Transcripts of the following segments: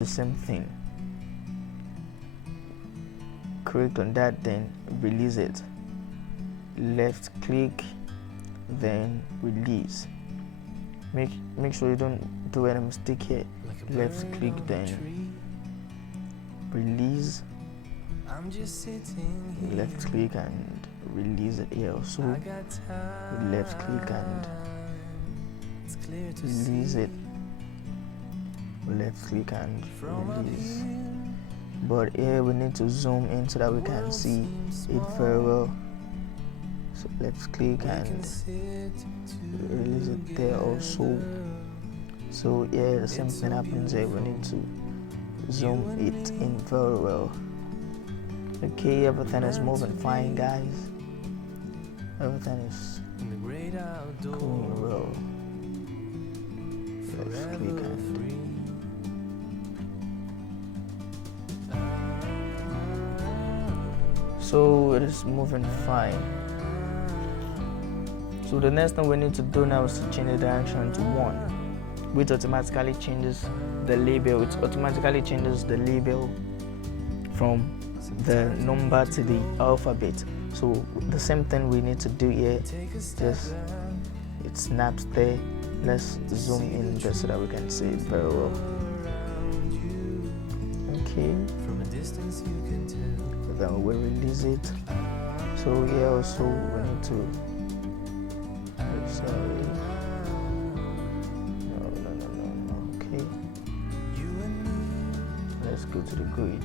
the same thing. Click on that, then release it. Left click, then release. Make sure you don't do any mistake here. Left click, then release. Left click and release it here also. Left click and release it. Left click and release. But here we need to zoom in so that we can see it very well. So left click and release it there also. So yeah, the same thing happens here. We need to zoom it in very well. Okay, everything is moving fine, guys. Everything is going well. Left click and so it is moving fine. So the next thing we need to do now is to change the direction to 1, which automatically changes the label. It automatically changes the label from the number to the alphabet. So the same thing we need to do here. Just it snaps there. Let's zoom in just so that we can see it very well. Okay. Then we'll release it. So here also we need to. Sorry. No. Okay. Let's go to the grid.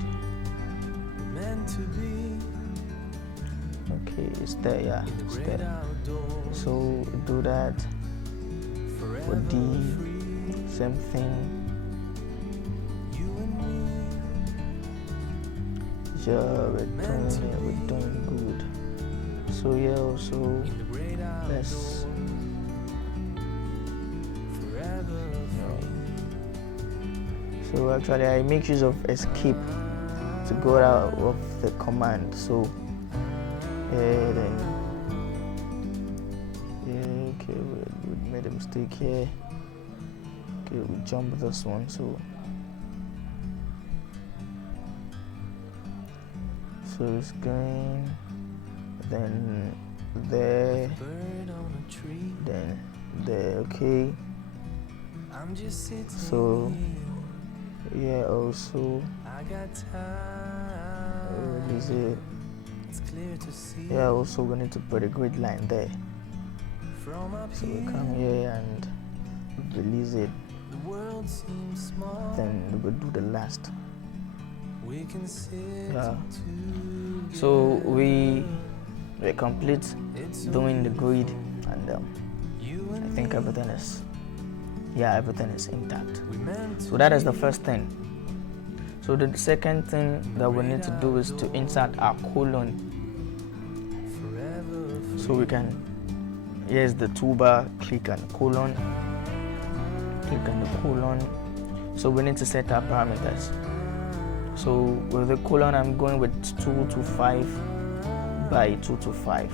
Okay, it's there, yeah, it's there. So do that for D, same thing. Yeah, we're doing good. So yeah, also let's so actually I make use of escape to go out of the command. So okay, we made a mistake here. Okay, we jump this one. So it's going, then there, then there. Okay. So yeah, also release it. Yeah, also we need to put a grid line there. So we come here and release it. Then we'll do the last. Yeah. So we complete doing the grid, and I think everything is intact. So that is the first thing. So the second thing that we need to do is to insert our colon. So we can, here's the toolbar, click on colon, click on the colon. So we need to set our parameters. So with the colon, I'm going with 225 by 225.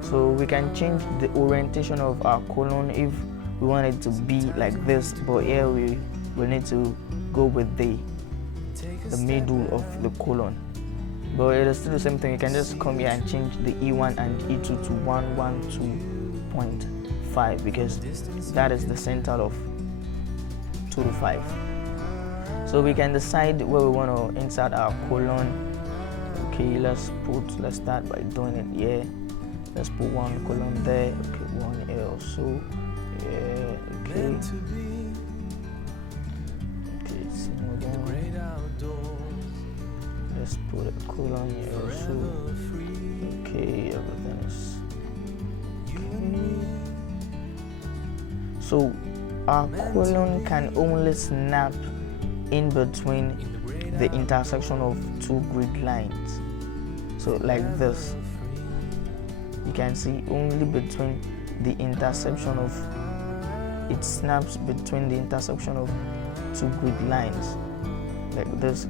So we can change the orientation of our colon if we want it to be like this, but here we need to go with the middle of the colon. But it is still the same thing. You can just come here and change the E1 and E2 to 112.5 because that is the center of 2 to 5. So we can decide where we want to insert our colon. Okay, let's start by doing it here. Let's put one colon there. Okay, one here also. Yeah, okay. Okay, so let's put a colon here also. Okay, everything is okay. So our colon can only snap in between the intersection of 2 grid lines. So like this, you can see only between the intersection of, it snaps between the intersection of 2 grid lines like this.